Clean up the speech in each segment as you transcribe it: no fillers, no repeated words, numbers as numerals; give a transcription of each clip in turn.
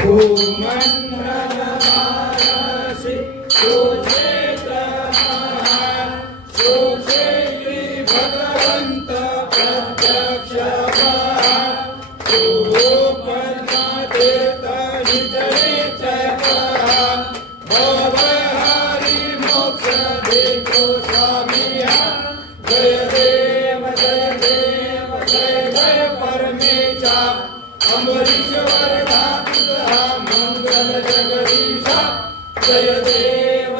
भूमंडलमानसि सुक्षेत्रमहान् सुक्षेत्री भगवन्त प्रत्यक्षमहान् सुपद्मतीर्थनिचयेचयपहान् भवहरि मोक्षदेतो स्वामियान् जय देव जय देव जय जय परमेशा अम्बरीश्वर मंगल जगदीशा जय देव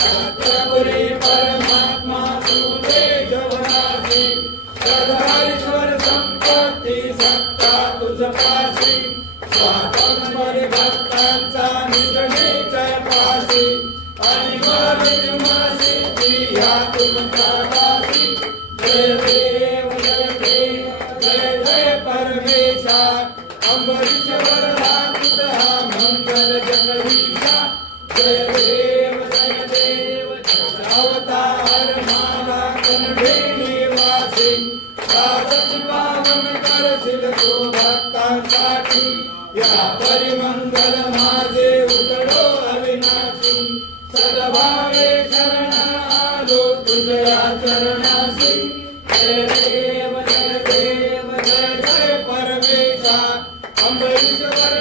सत्यपुरी परमात्मा सुते जवनासी सदाईश्वर संपत्ती सत्ता तुझ पासी स्वातंत्र्य भक्तांचा निजनिचय पासी अनिवार्य मासी या तुमचा दासी जय देव जय जय परमेशा अम्बरीश्वर मंगल जगदीशा जय देव अवतार माला कंठे निवासी साधक पावन करशील तू भक्तांसाठी या परिमंगल माझे उतडो अविनाशी सद्भावे शरण आलो तुझ्या चरणासी जय देव जय जय परमेशा अम्बरीश्वर